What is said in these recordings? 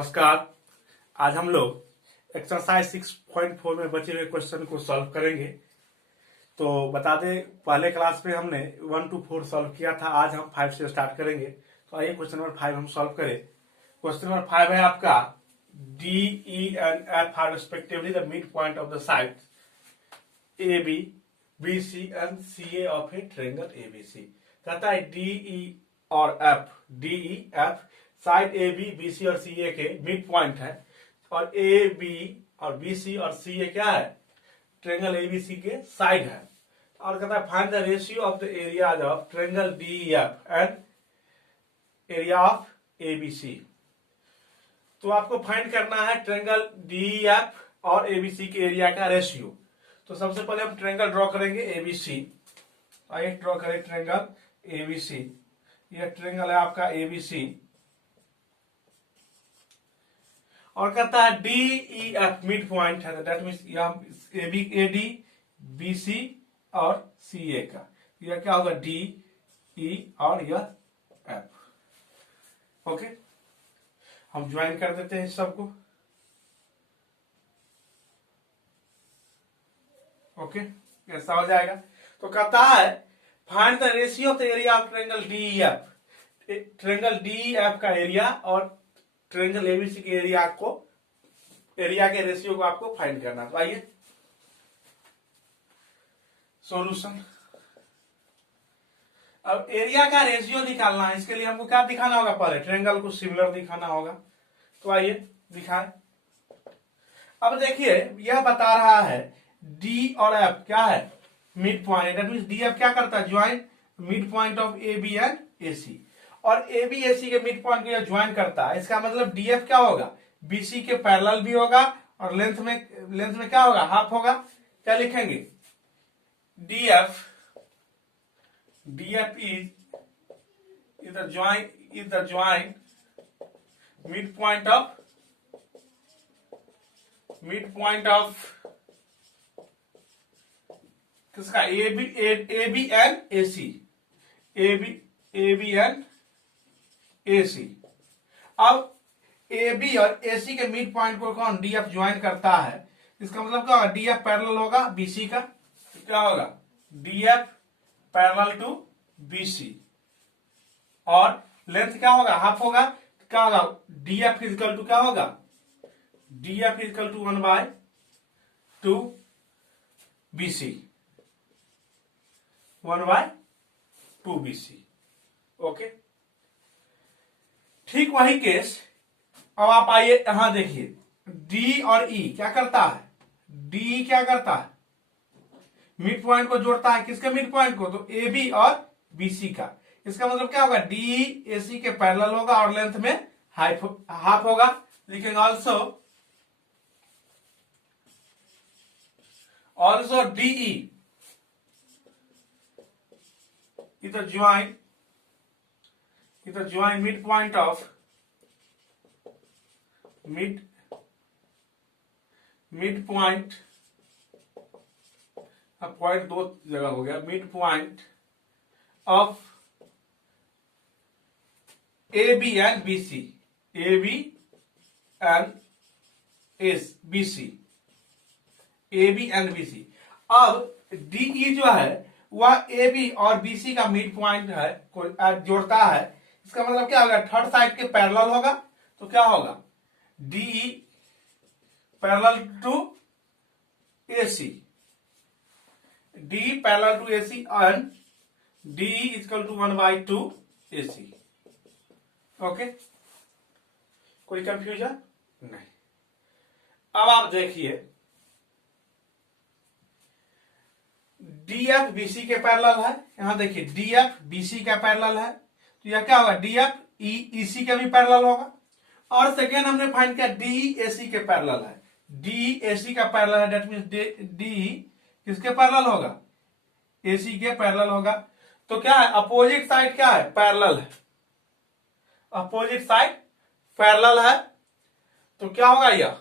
नमस्कार। आज हम लोग एक्सरसाइज 6.4 में बचे हुए क्वेश्चन को सॉल्व करेंगे। तो बता दें, पहले क्लास में हमने 1 to 4 सॉल्व किया था। आज हम 5 से स्टार्ट करेंगे। तो आइए क्वेश्चन नंबर 5 हम सॉल्व करें। क्वेश्चन नंबर 5 है आपका D E and F are respectively the mid point of the side A B B C and C A of a triangle A B C. कहता है D E और F, D E F side A B B C और C ए के mid point है, और A B और B C और C ए क्या है, ट्रायंगल ए बी सी के साइड है। और कहता है find the ratio of the areas of triangle D F and area of A B C. तो आपको फाइंड करना है ट्रायंगल डी एफ और ए बी सी के एरिया का रेशियो। तो सबसे पहले हम ट्रायंगल ड्रॉ करेंगे ए बी सी। आइए ड्रॉ करें ट्रायंगल ए बी सी। यह ट्रायंगल है आपका ए बी सी, और कहता है D E F mid point है, दैट मीन्स यहाँ A B A D B C और सी ए का यह क्या होगा, डी ई और यह एफ। ओके, हम ज्वाइन कर देते हैं इस सबको। ओके, ऐसा हो जाएगा। तो कहता है find the ratio of the area of triangle D E F. Triangle D E F का एरिया और ट्रायंगल एबीसी के एरिया के रेशियो को आपको फाइंड करना। तो आइए सॉल्यूशन। अब एरिया का रेशियो निकालना है, इसके लिए हमको क्या दिखाना होगा, पहले ट्रायंगल को सिमिलर दिखाना होगा। तो आइए दिखाएं। अब देखिए यह बता रहा है डी और एफ क्या है, mid point. That means D F क्या करता है, join mid point of A B and A C, और ए बी ए सी के मिड पॉइंट को ज्वाइन करता है। इसका मतलब डी एफ क्या होगा, बी सी के पैरेलल भी होगा, और लेंथ में क्या होगा, हाफ होगा। क्या लिखेंगे, D F is the join mid point of किसका, A B and A C, A B and A C. अब ए बी और ए सी के मिड पॉइंट को कौन, डी एफ ज्वाइन करता है। इसका मतलब क्या होगा, डी एफ पैरेलल होगा बी सी का। तो क्या होगा, D F parallel to B C, और लेंथ क्या होगा, हाफ होगा। क्या होगा, डी एफ इजकल टू क्या होगा, D F equal to 1/2 B C, 1/2 B C. Okay, ठीक वही केस। अब आप आइए यहां देखिए, डी और ई क्या करता है, डी क्या करता है, मिड पॉइंट को जोड़ता है। किसके मिड पॉइंट को, तो ए बी और बी सी का। इसका मतलब क्या होगा, डी ए सी के पैरेलल होगा और लेंथ में हाफ होगा। लिखेंगे also D E is the join midpoint of midpoint, अब पॉइंट दो जगह हो गया, mid point of A B and B C, A B and B C, A B and B C. अब डी जो है वह ए बी और बी सी का मिड पॉइंट है, जोड़ता है। इसका मतलब क्या होगा, थर्ड साइड के पैरेलल होगा। तो क्या होगा, D parallel to A C, D parallel to A C and D equal to 1/2 A C. Okay, कोई कंफ्यूजन नहीं। अब आप देखिए डी एफ बी सी के पैरेलल है। यहां देखिए डी एफ बी सी का पैरेलल है, तो यह क्या होगा, डी एफ ई सी का भी पैरेलल होगा। और सेकेंड हमने फाइंड किया डी ए सी के पैरेलल है, डी ए सी का पैरेलल है। दैट मींस डी किसके पैरेलल होगा, ए सी के पैरेलल होगा। तो क्या है, अपोजिट साइड क्या है, पैरेलल है, अपोजिट साइड पैरेलल है। तो क्या होगा, यह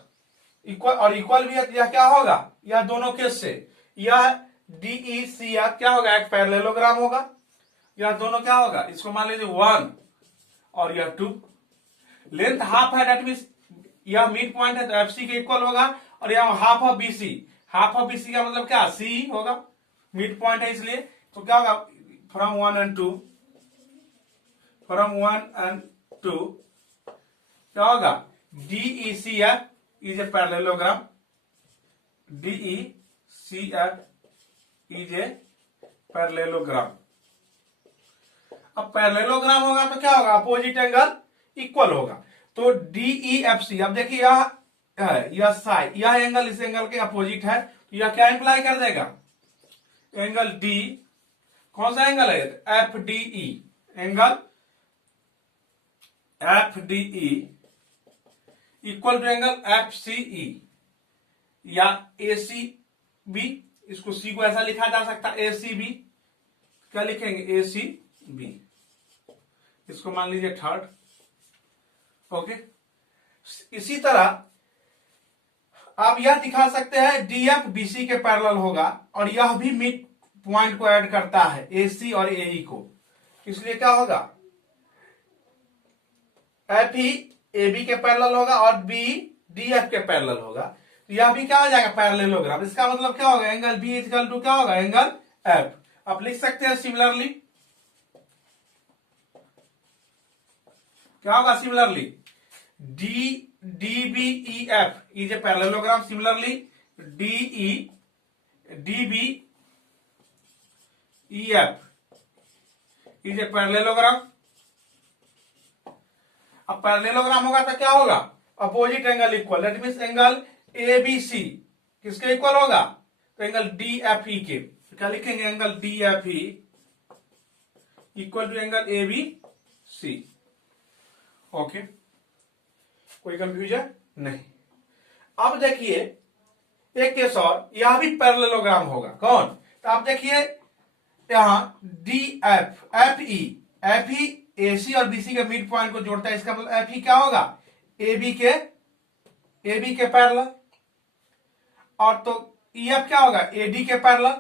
इक्वल और इक्वल भी है। तो यह क्या होगा, यह दोनों केस से यह डी ई सी एफ क्या होगा, एक पैरेललोग्राम होगा। यह दोनों क्या होगा, इसको मान लीजिए 1 और यह 2, लेंथ हाफ है, दैट मींस यह मिड पॉइंट है तो एफ सी के इक्वल होगा, और यहाँ half of B C, half of B C का मतलब क्या, सी होगा, मिड पॉइंट है इसलिए। तो क्या होगा, फ्रॉम 1 and 2, फ्रॉम 1 and 2 क्या होगा, DECF is a parallelogram, DECF is a parallelogram. अब पैरेललोग्राम होगा तो क्या होगा, अपोजिट एंगल इक्वल होगा। तो DEFC, अब देखिए यह साइड, यह एंगल इस एंगल के अपोजिट है, तो यह क्या इंप्लाई कर देगा, एंगल डी, कौन सा एंगल है, FDE, angle FDE equal to angle FCE या ACB, इसको सी को ऐसा लिखा जा सकता है ACB, क्या लिखेंगे ACB, इसको मान लीजिए थर्ड। ओके, इसी तरह आप यह दिखा सकते हैं DF BC के पैरेलल होगा, और यह भी मिड पॉइंट को ऐड करता है AC और AE को, इसलिए क्या होगा, FE AB के पैरेलल होगा और B DF के पैरेलल होगा, तो यह भी क्या हो जाएगा, पैरेललोग्राम। इसका मतलब क्या होगा, एंगल B इक्वल टू क्या होगा, एंगल F। आप लिख सकते हैं सिमिलरली, क्या होगा, similarly DBEF is a parallelogram, similarly DBEF is a parallelogram. अब पैरेललोग्राम होगा तो क्या होगा, opposite angle equal, that means angle ABC किसके इक्वल होगा, तो एंगल DFE के, तो क्या लिखेंगे, angle DFE equal to angle ABC। Okay, कोई कंफ्यूजन नहीं। अब देखिए एक केस और, यह भी पैरेललोग्राम होगा, कौन, तो आप देखिए यहां FE AC और BC के मिड पॉइंट को जोड़ता है, इसका मतलब FE क्या होगा, AB के पैरेलल, और तो EF क्या होगा, AD के पैरेलल,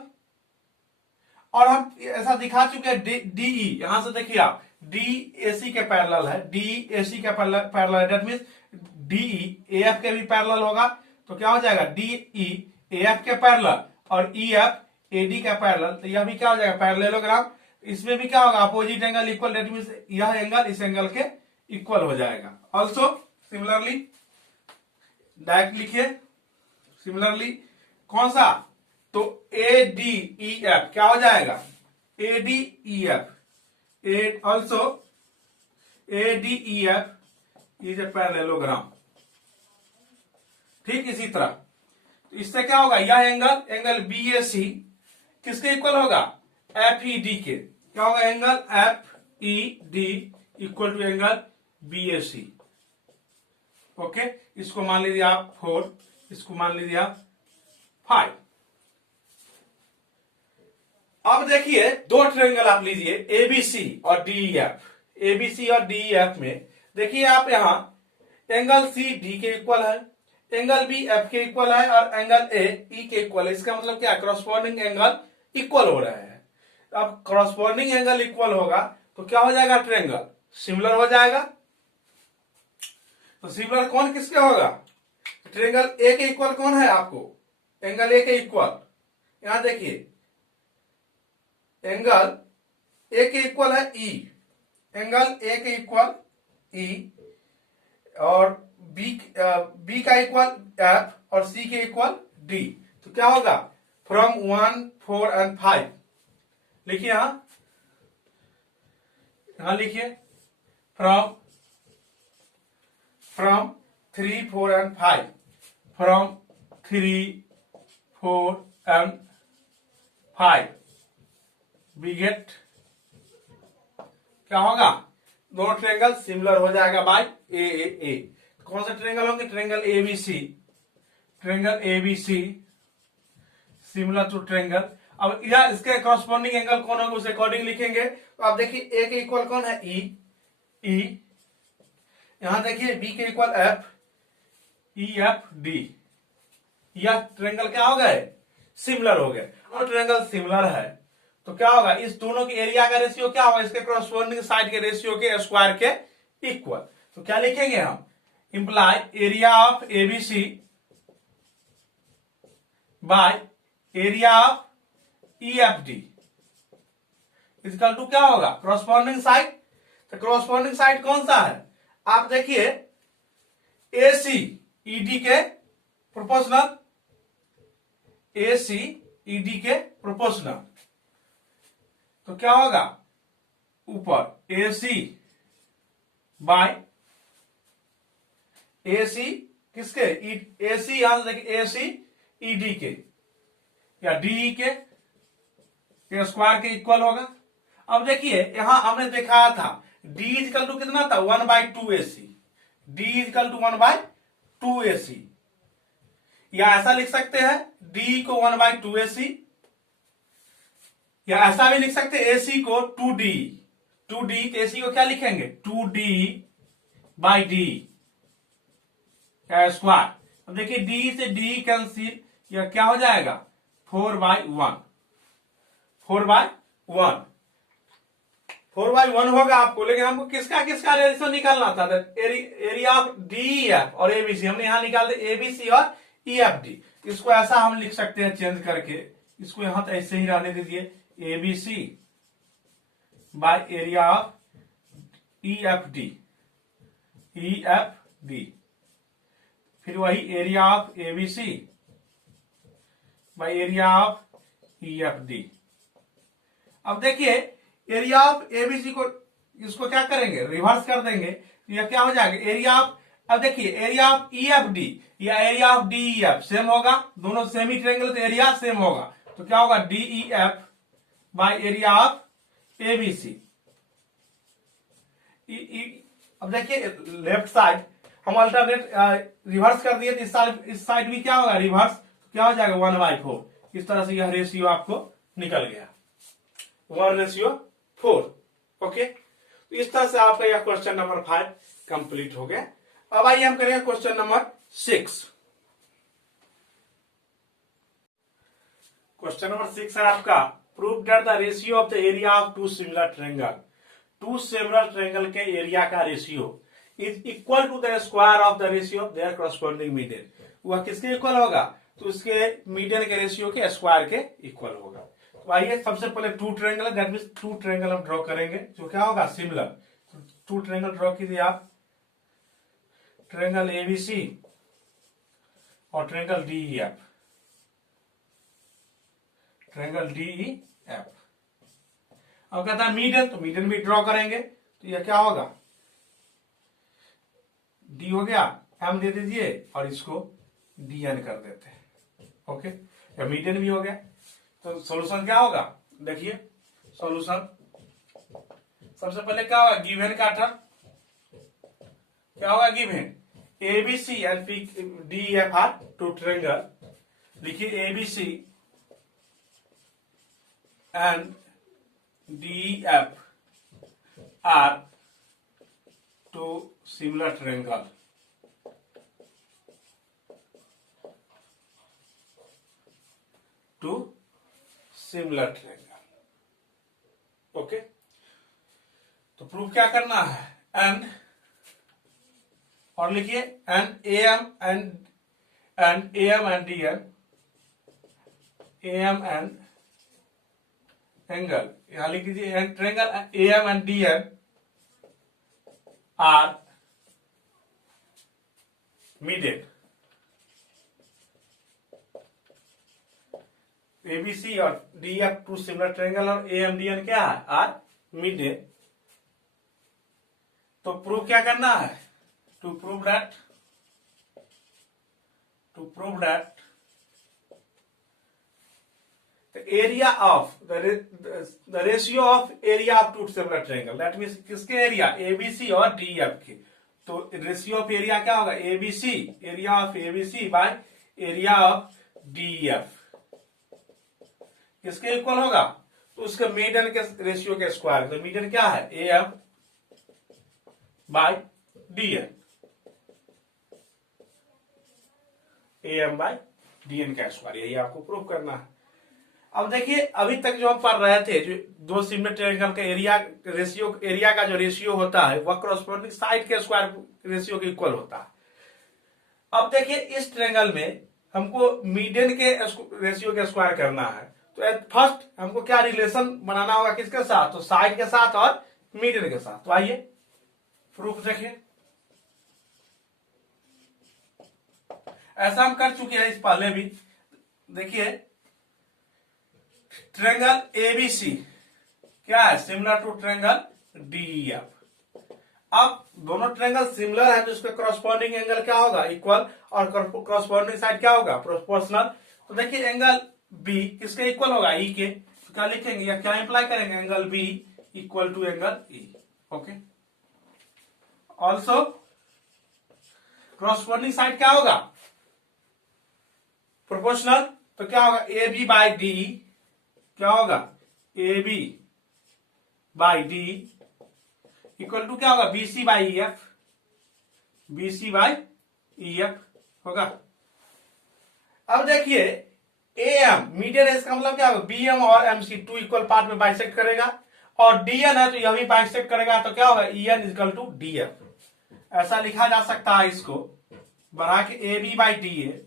और हम ऐसा दिखा चुके हैं DE, यहां से देखिए आप DAC के पैरेलल है, DAC के पैरेलल है, दैट मींस DE AF के भी पैरेलल होगा, तो क्या हो जाएगा, DE AF के पैरेलल और EF AD का पैरेलल, तो यह भी क्या हो जाएगा, पैरेललोग्राम। इसमें भी क्या होगा, opposite angle equal, that means यह एंगल इस एंगल के इक्वल हो जाएगा। ऑल्सो सिमिलरली, डायरेक्ट लिखिए सिमिलरली, कौन सा, तो ADEF क्या हो जाएगा, ADEF, also ADEF is a parallelogram. ठीक इसी तरह, तो इससे क्या होगा, यह एंगल BAC किसके इक्वल होगा, FED के, क्या होगा, angle FED equal to angle BAC। Okay, इसको मान लीजिए आप 4, इसको मान लीजिए आप 5। अब देखिए दो ट्रायंगल आप लीजिए ABC और DEF, ABC और DEF में देखिए आप यहां एंगल C D के इक्वल है, एंगल B F के इक्वल है, और एंगल A E के इक्वल है। इसका मतलब क्या, क्रॉसपोंडिंग एंगल इक्वल हो रहा है। अब क्रॉसपोंडिंग एंगल इक्वल होगा तो क्या हो जाएगा, ट्रायंगल सिमिलर हो जाएगा। तो सिमिलर कौन किसके होगा, ट्रायंगल A के इक्वल कौन है आपको, एंगल A के इक्वल, यहां देखिए एंगल A के इक्वल है E, एंगल A के इक्वल E, और B का इक्वल F और C के इक्वल D। तो क्या होगा, फ्रॉम 1, 4 and 5, लिखिए यहां लिखिए from 3, 4 and 5, from 3, 4 and 5 we get क्या होगा, दोनों ट्रायंगल सिमिलर हो जाएगा बाय ए। कौन से ट्रायंगल होंगे, triangle ABC similar to triangle. अब यह इसके कॉरस्पॉन्डिंग एंगल कौन होगा, उस अकॉर्डिंग लिखेंगे। तो आप देखिए ए के इक्वल कौन है, ई, यहां देखिए बी के इक्वल एफ, EFD, यह ट्रायंगल क्या हो गए, सिमिलर हो गए। और ट्रायंगल सिमिलर है तो क्या होगा, इस दोनों के एरिया का रेशियो क्या होगा, इसके कॉरस्पॉन्डिंग साइड के रेशियो के स्क्वायर के इक्वल। तो क्या लिखेंगे हम, imply area of ABC by area of EFD is equal to क्या होगा, corresponding side। तो corresponding side कौन सा है, आप देखिए AC ED के प्रोपोर्शनल, AC ED के प्रोपोर्शनल। तो क्या होगा, ऊपर AC बाय AC किसके, AC यहां से देखिए AC ED के या DE के स्क्वायर के इक्वल होगा। अब देखिए यहां हमने देखा था D इक्वल टू कितना था, 1/2AC, D equal to 1/2AC, या ऐसा लिख सकते हैं D को 1/2AC, या ऐसा भी लिख सकते हैं AC को 2D, 2D AC को क्या लिखेंगे 2D बाई D स्क्वायर। अब देखिए D से D कैंसिल, यह क्या हो जाएगा 4/1, 4/1, 4/1 होगा आपको। लेकिन हमको किसका किसका रेशियो निकालना था, एरिया ऑफ DEF और ABC, हमने यहां निकाल दिया ABC और EFD। इसको ऐसा हम लिख सकते हैं चेंज करके, इसको यहां तो ऐसे ही रहने दीजिए, ABC bye area of EFD, फिर वही area of ABC bye area of EFD। अब देखिए एरिया ऑफ ABC को, इसको क्या करेंगे, रिवर्स कर देंगे, तो यह क्या हो जाएगा एरिया ऑफ, अब देखिए एरिया ऑफ EFD या एरिया ऑफ DEF सेम होगा, दोनों सेमी ट्रायंगल तो एरिया सेम होगा। तो क्या होगा DEF bye area of ABC। अब देखिए लेफ्ट साइड हम अल्टरनेट रिवर्स कर दिए, तो इस साइड भी क्या होगा रिवर्स, तो क्या हो जाएगा 1/4। इस तरह से यह रेशियो आपको निकल गया 1/4। ओके, तो इस तरह से आपका यह क्वेश्चन नंबर 5 कंप्लीट हो गया। अब आइए हम करेंगे क्वेश्चन नंबर 6। क्वेश्चन नंबर 6 है आपका, prove that the ratio of the area of two similar triangle, two similar triangle के एरिया का ratio is equal to the square of the ratio of their corresponding median. वह किसके equal होगा, तो उसके median के रेशियो के square के इक्वल होगा। तो आइए सबसे पहले टू ट्रायंगल है, दैट मींस टू ट्रायंगल हम ड्रॉ करेंगे, जो क्या होगा सिमिलर। तो टू ट्रायंगल ड्रॉ कीजिए आप, ट्रायंगल ABC और ट्रायंगल DEF, ट्रायंगल DEF। अब कहता है मीडियन, तो मीडियन भी ड्रॉ करेंगे, तो यह क्या होगा D हो गया, M दे दीजिए और इसको DN कर देते हैं। ओके, या मीडियन भी हो गया। तो सॉल्यूशन क्या होगा, देखिए सॉल्यूशन सबसे पहले क्या होगा, गिवन का टर्म क्या होगा, given ABC and DEF are two triangle. लिखिए ABC and DEF are two similar triangle. Two similar triangle. Okay, तो प्रूफ क्या करना है, एंड और लिखिए and AM and AM and DN, AM and angle, यहां लिख दीजिए and triangle AM and DN are median. ABC और DEF टू सिमिलर ट्रायंगल और AM DN क्या है, आर मीडियन। तो प्रूव क्या करना है, to prove that the area of the ratio of area of two similar triangle, that means किसके area ABC और DEF के। तो रेशियो ऑफ एरिया क्या होगा, ABC, area of ABC bye area of DEF किसके इक्वल होगा, तो उसके मीडियन के रेशियो के स्क्वायर। तो मीडियन क्या है, AM by DN, AM by DN का स्क्वायर, यही आपको प्रूव करना है। अब देखिए अभी तक जो हम पढ़ रहे थे, जो दो सिमिलर ट्रायंगल का एरिया का जो रेशियो होता है वह कॉरस्पॉन्डिंग साइड के स्क्वायर रेशियो के इक्वल होता है। अब देखिए इस ट्रायंगल में हमको मीडियन के रेशियो के स्क्वायर करना है, तो एट फर्स्ट हमको क्या रिलेशन बनाना होगा, किसके साथ, तो साइड के साथ और मीडियन के साथ। तो आइए प्रूफ देखिए, ऐसा हम कर चुके हैं इस पहले भी। देखिए ट्रायंगल एबीसी क्या है, सिमिलर टू ट्रायंगल डीईएफ। अब दोनों ट्रायंगल सिमिलर है तो इसका करस्पॉन्डिंग एंगल क्या होगा, इक्वल, और करस्पॉन्डिंग साइड क्या होगा, प्रोपोर्शनल। तो देखिए एंगल बी किसके इक्वल होगा, ई के। तो क्या लिखेंगे या क्या इंप्लाई करेंगे, angle B equal to angle E. Okay, also corresponding side क्या होगा, प्रोपोर्शनल। तो क्या होगा, ए बी बाई डी क्या होगा, A B by D equal to क्या होगा, B C by E F, B C by E F होगा। अब देखिए ए एम मीडियन है, इसका मतलब क्या होगा, बी एम और M C two equal part में बाइसेक्ट करेगा, और डी एन है तो यह भी बाइसेक्ट करेगा, तो क्या होगा, E N equal to D F. ऐसा लिखा जा सकता है इसको बढ़ा के, A B by D A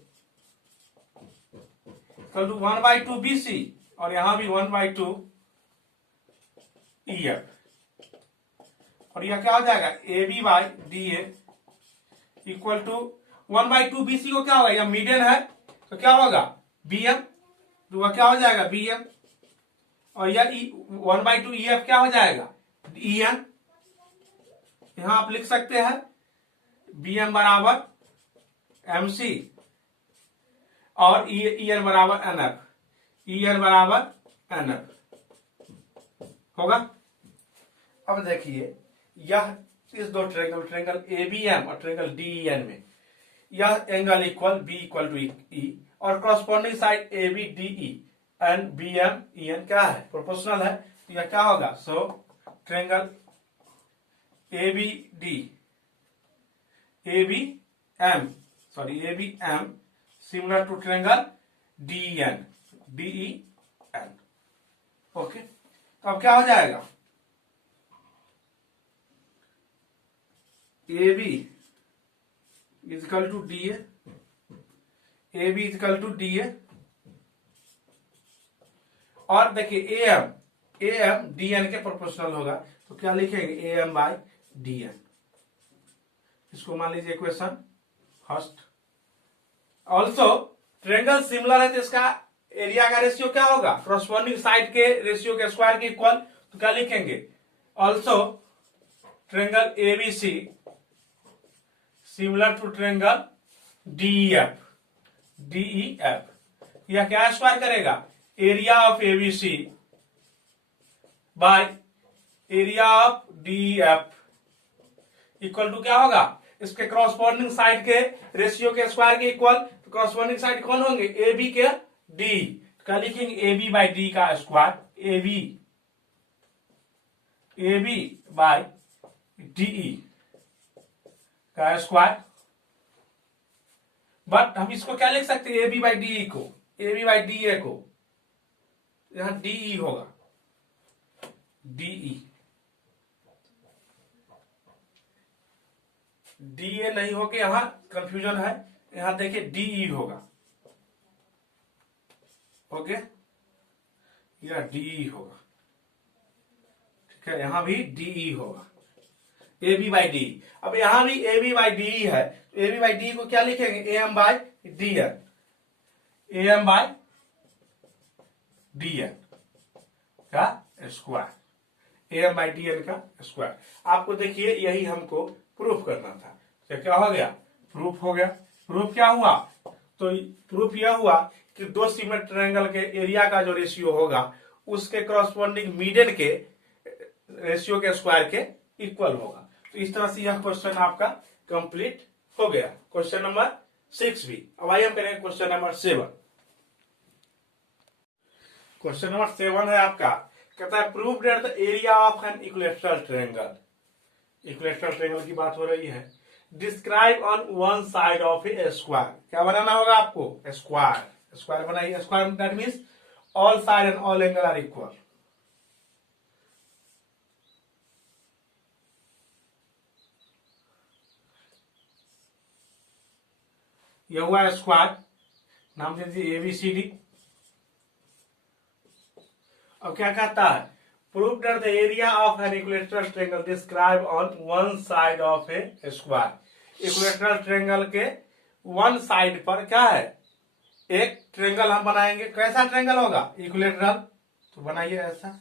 equal to 1/2 B C, और यहां भी 1/2 ई एफ, और यह क्या हो जाएगा, A B by D A equal to 1/2 B C को क्या होगा, यह मीडियन है तो क्या होगा, बी एम, तो वह क्या हो जाएगा, बी एम, और यह 1/2 ई एफ क्या हो जाएगा, ई एन। यहां आप लिख सकते हैं बी एम बराबर एम सी और ई एन बराबर एन एफ, ई एन बराबर एन एफ होगा। अब देखिए यह इस दो ट्रायंगल ए बी एम और ट्रायंगल डी एन में यह angle equal B equal to E, और corresponding side A B D E and B M E N क्या है, प्रोपोर्शनल है, तो यह क्या होगा, so triangle A B D A B M similar to triangle D N D E N. Okay, तो अब क्या हो जाएगा, A B equal to D A B equal to D A, और देखिए ए एम डी एन के proportional होगा, तो क्या लिखेंगे, A M by D N. इसको मान लीजिए equation first. Also triangle similar है तो इसका एरिया का रेशियो क्या होगा, करस्पॉन्डिंग साइड के रेशियो के स्क्वायर के इक्वल, तो क्या लिखेंगे, also triangle ABC similar to triangle D E F, यह क्या स्क्वायर करेगा, area of ABC by area of D E F equal to क्या होगा, इसके करस्पॉन्डिंग साइड के रेशियो के स्क्वायर के इक्वल। तो करस्पॉन्डिंग साइड कौन होंगे, ए बी के डी, क्या लिखेंगे, ए बी बाई डी का square, A B by D E का स्क्वायर। बट हम इसको क्या लिख सकते हैं, ए बी बाई डी को, A B by D A को, यहां डीई होगा, डीई डी ए नहीं होके यहां कंफ्यूजन है, यहां देखिए डीई होगा। ओके, यह डीई होगा, ठीक है, यहां भी डीई होगा, ए बी बाई डी। अब यहां भी ए बी बाई डी है, तो ए बी बाई डी को क्या लिखेंगे, A M by D N, A M by D N का square, A M by D N का स्क्वायर। आपको देखिए यही हमको प्रूफ करना था, तो क्या हो गया, प्रूफ हो गया। प्रूफ क्या हुआ, तो प्रूफ यह हुआ कि दो सिमिलर ट्रायंगल के एरिया का जो रेशियो होगा उसके करस्पॉन्डिंग मीडियन के रेशियो के स्क्वायर के इक्वल होगा। तो इस तरह से यह क्वेश्चन आपका कंप्लीट हो गया, क्वेश्चन नंबर 6 भी। अब आइए हम करेंगे क्वेश्चन नंबर 7। क्वेश्चन नंबर 7 है आपका, कहता है prove that the area of an equilateral triangle, equilateral triangle की बात हो रही है, describe on one side of a square. क्या बनाना होगा आपको, स्क्वायर, स्क्वायर बनाइए, square that means all side and all angle are equal. ये हुआ स्क्वायर, नाम दे दीजिए ABCD। अब क्या कहता है, prove that the area of an equilateral triangle describe on one side of a square. Equilateral triangle के वन साइड पर क्या है, एक ट्रायंगल हम बनाएंगे। कैसा ट्रायंगल होगा, इक्विलैटरल। तो बनाइए ऐसा,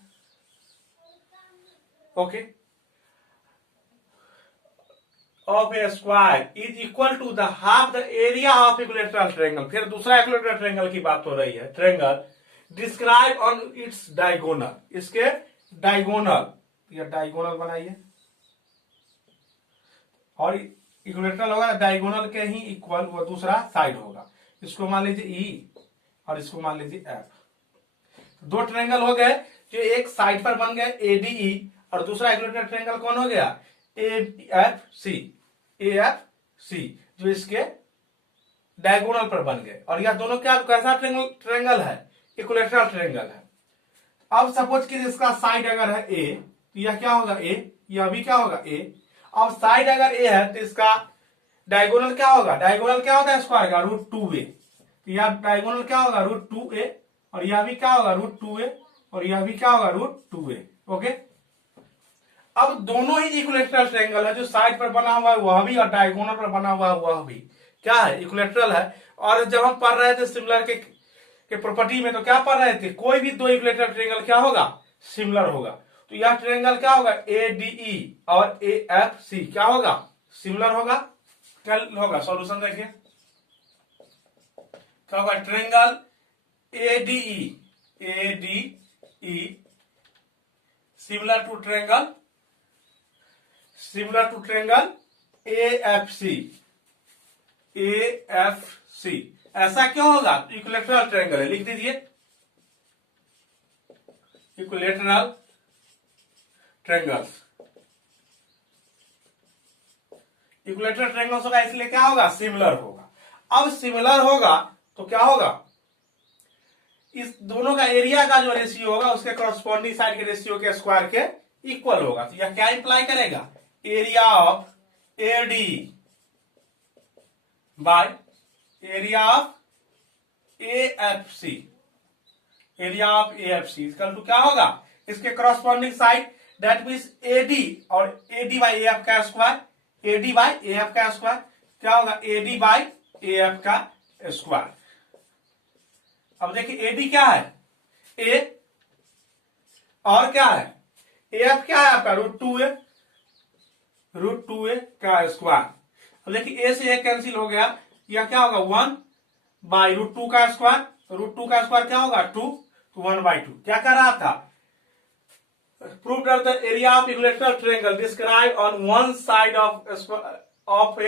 okay. Of a square is equal to the half the area of equilateral triangle. फिर दूसरा इक्विलैटरल ट्रायंगल की बात हो रही है, triangle describe on its diagonal, इसके डायगोनल, या डायगोनल बनाइए। और इक्विलैटरल होगा डायगोनल के ही इक्वल वो दूसरा साइड होगा। इसको मान लीजिए E और इसको मान लीजिए F। दो ट्रायंगल हो गए जो एक साइड पर बन गए ADE, और दूसरा इक्विलैटरल ट्रायंगल कौन हो गया, AFC, जो इसके डायगोनल पर बन गए। और यह दोनों क्या, कैसा ट्रायंगल है, इक्विलैटरल ट्रायंगल है। अब सपोज कि इसका साइड अगर है A, तो यह क्या होगा A, यह भी क्या होगा A। अब साइड अगर A है तो इसका डायगोनल क्या होगा, डायगोनल क्या होता है स्क्वायर का, √2a। तो यह डायगोनल क्या होगा, √2a, और यह भी क्या होगा, √2a, और यह भी क्या होगा, √2a। ओके। अब दोनों ही इक्विलैटरल ट्रायंगल है, जो साइड पर बना हुआ है वह भी, और डायगोनल पर बना हुआ है वह भी क्या है, इक्विलैटरल है। और जब हम पढ़ रहे थे सिमिलर के प्रॉपर्टी में, तो क्या पढ़ रहे थे, कोई भी दो इक्विलैटरल ट्रायंगल क्या होगा, सिमिलर होगा। तो यह ट्रायंगल क्या होगा, ADE और AFC क्या होगा, सिमिलर होगा। क्या होगा, सॉल्यूशन देखिए क्या होगा, triangle ADE similar to triangle AFC। ऐसा क्यों होगा, इक्विलैटरल ट्रायंगल है, लिख दीजिए इक्विलैटरल ट्रायंगल्स। इक्विलैटरल ट्रायंगल्स होगा, इसलिए क्या होगा, सिमिलर होगा। अब सिमिलर होगा तो क्या होगा, इस दोनों का एरिया का जो रेशियो होगा उसके कॉरस्पॉन्डिंग साइड के रेशियो के स्क्वायर के इक्वल होगा। तो यह क्या इंप्लाई करेगा, area of AD by area of AFC, area of AFC equal to क्या होगा, इसके corresponding side, that means AD और AD बाई AF का स्क्वायर, AD बाई AF का स्क्वायर क्या होगा, AD बाई AF का स्क्वायर। अब देखिए AD क्या है, A, और क्या है AF क्या है आपका, √2a का स्क्वायर। अब देखिए A से A कैंसिल हो गया, यह क्या होगा 1 बाई √2 का स्क्वायर। √2 का स्क्वायर क्या होगा 2, तो 1/2। क्या कर रहा था, prove that the area of equilateral triangle describe on one side of a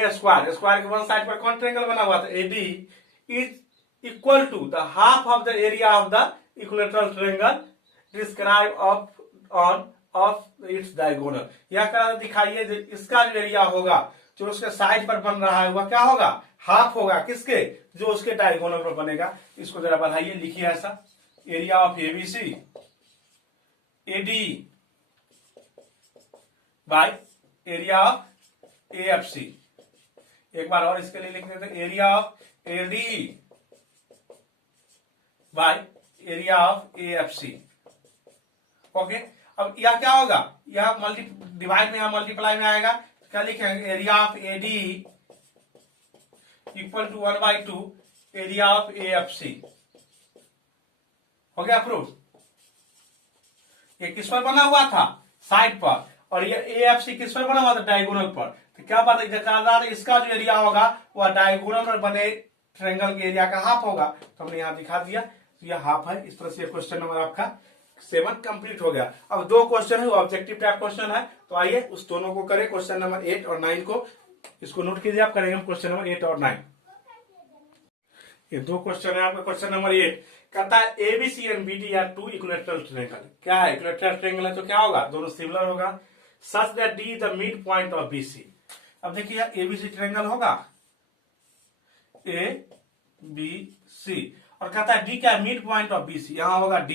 square. Square के वन साइड पर कौन ट्रायंगल बना हुआ था, AD is equal to the half of the area of the equilateral triangle describe of its diagonal. यह क्या दिखाइए, इसका जो एरिया होगा जो उसके साइड पर बन रहा है वह क्या होगा, हाफ होगा किसके, जो उसके डायगोनल पर बनेगा। इसको जरा बढ़ाइए, लिखिए ऐसा, area of ABC AD by area of AFC। एक बार और इसके लिए लिख देते हैं, area of AD by area of AFC। Okay. अब यह क्या होगा, यह डिवाइड में, यहां मल्टीप्लाई में आएगा, क्या लिखेंगे, area of AD equal to 1/2 area of AFC। हो गया प्रूफ। ये किस पर बना हुआ था, साइड पर, और ये AFC किस पर बना हुआ था, डायगोनल पर। तो क्या बात है, इसका जो एरिया होगा वह डायगोनल पर बने ट्रायंगल के एरिया का हाफ होगा। तो हमने यहां दिखा दिया, तो यह हाफ है। इस तरह से क्वेश्चन नंबर आपका 7 कंप्लीट हो गया। अब 2 क्वेश्चन है, वो ऑब्जेक्टिव टाइप क्वेश्चन है, तो आइए उस दोनों को करें, क्वेश्चन नंबर 8 और 9 को। इसको नोट कीजिए, आप करेंगे क्वेश्चन नंबर 8 और 9। ये 2 क्वेश्चन है आपका। क्वेश्चन नंबर 8 कहता है ABC and BD are 2 equilateral triangle. क्या है, इक्विलैटरल ट्रायंगल है तो क्या होगा, दोनों सिमिलर होगा, such that D the mid point of BC। अब देखिए ABC ट्रायंगल होगा ABC, और कहता है D क्या है, मिड पॉइंट ऑफ BC, यहां होगा D,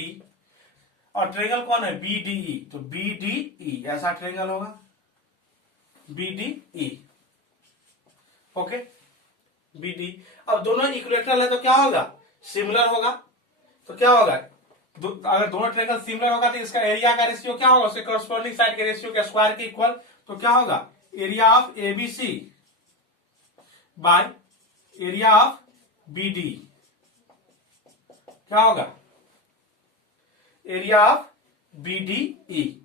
और ट्रायंगल कौन है, BDE, तो BDE ऐसा ट्रायंगल होगा, BDE। Okay, B D. अब दोनों इक्विलेटरल है तो क्या होगा, सिमिलर होगा। तो क्या होगा, अगर दोनों ट्रायंगल सिमिलर होगा तो इसका एरिया का रेशियो क्या होगा, उसके कॉरस्पॉन्डिंग साइड के रेशियो के स्क्वायर के इक्वल। तो क्या होगा, area of ABC by area of BD क्या होगा, एरिया ऑफ बीडीई।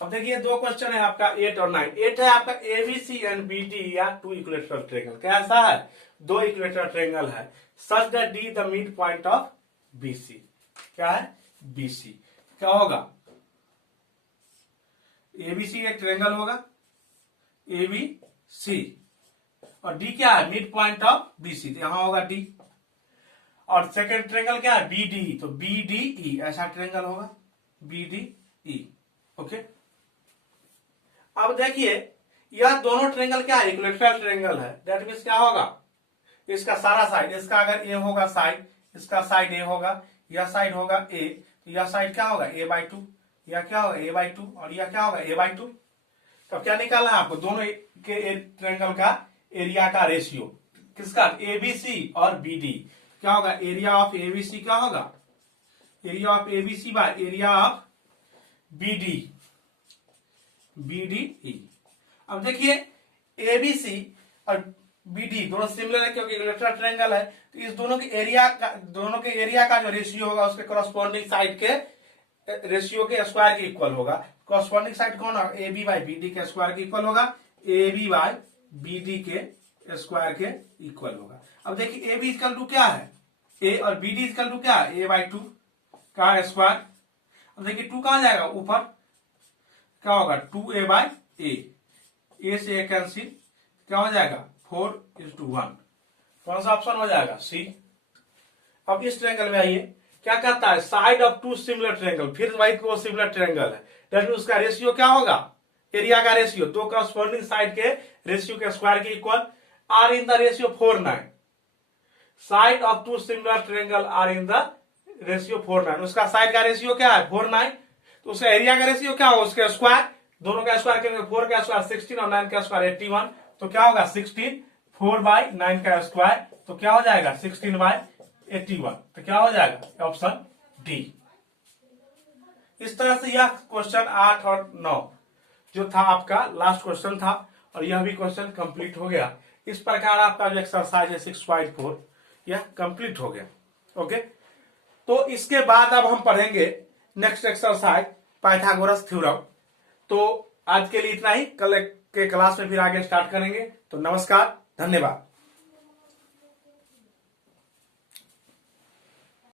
अब देखिए दो क्वेश्चन है आपका 8 और 9। 8 है आपका एबीसी एंड बीडी या टू इक्विलेटरल ट्रायंगल। कैसा है, दो इक्विलेटरल ट्रायंगल है such that D the mid point of BC. क्या है, बीसी। क्या होगा, एबीसी एक ट्रायंगल होगा एबीसी और डी क्या है, मिड पॉइंट ऑफ बीसी, तो यहां होगा डी। और सेकंड ट्रायंगल क्या है, बीडी, तो बीडीई ऐसा ट्रायंगल होगा बीडीई। ओके, अब देखिए यह दोनों ट्रायंगल क्या है, इक्विलेटरल ट्रायंगल है। दैट मींस क्या होगा, इसका सारा साइड, इसका अगर ए होगा साइड, इसका साइड ए होगा, यह साइड होगा ए, तो यह साइड क्या होगा a/2, यह क्या होगा a/2 और यह क्या होगा a/2। तब क्या निकालना है आपको, दोनों के ट्रायंगल का एरिया का रेशियो, किसका, एबीसी और बीडी। क्या होगा, एरिया ऑफ एबीसी क्या होगा, area of ABC by area of BD, BDE. अब देखिए एबीसी और बीडी दोनों सिमिलर है क्योंकि इक्विलेटरल ट्रायंगल है, तो इस दोनों के एरिया का जो रेशियो होगा उसके कॉरस्पॉन्डिंग साइड के रेशियो के स्क्वायर के इक्वल होगा। कॉरस्पॉन्डिंग साइड कौन होगा, A B by B D के स्क्वायर के इक्वल होगा, A B by B D के स्क्वायर के इक्वल होगा। अब देखिए ए बी इक्वल टू क्या है, ए, और बी डी इक्वल टू क्या है, a/2 का स्क्वायर। अब देखिए 2 कहां जाएगा, ऊपर, क्या होगा 2a/a, ए से ए कैंसिल, क्या हो जाएगा 4:1। कौन सा ऑप्शन हो जाएगा, सी। अब इस ट्रायंगल में आइए, क्या कहता है, side of two similar triangle, फिर वही को सिमिलर ट्रायंगल है, दैट मींस उसका रेशियो क्या होगा, एरिया का रेशियो, दो कॉरस्पॉन्डिंग साइड के रेशियो के स्क्वायर के equal, are in the ratio 4:9। Side of two similar triangle are in the ratio 4:9। उसका साइड का रेशियो क्या है 4:9, तो उसका एरिया का रेशियो क्या होगा, उसके स्क्वायर, दोनों का स्क्वायर करेंगे, 4 का स्क्वायर 16 और 9 का स्क्वायर 81, तो क्या होगा 16, 4/9 का स्क्वायर, तो क्या हो जाएगा 16/81, तो क्या हो जाएगा ऑप्शन डी। इस तरह से यह क्वेश्चन 8 और 9 जो था आपका लास्ट क्वेश्चन था, और यह भी क्वेश्चन कंप्लीट हो गया। इस प्रकार आपका जो एक्सरसाइज है 6.4 यह कंप्लीट हो गया। ओके, तो इसके बाद अब हम पढ़ेंगे नेक्स्ट एक्सरसाइज पाइथागोरस थ्योरम। तो आज के लिए इतना ही, कल के क्लास में फिर आगे स्टार्ट करेंगे। तो नमस्कार, धन्यवाद।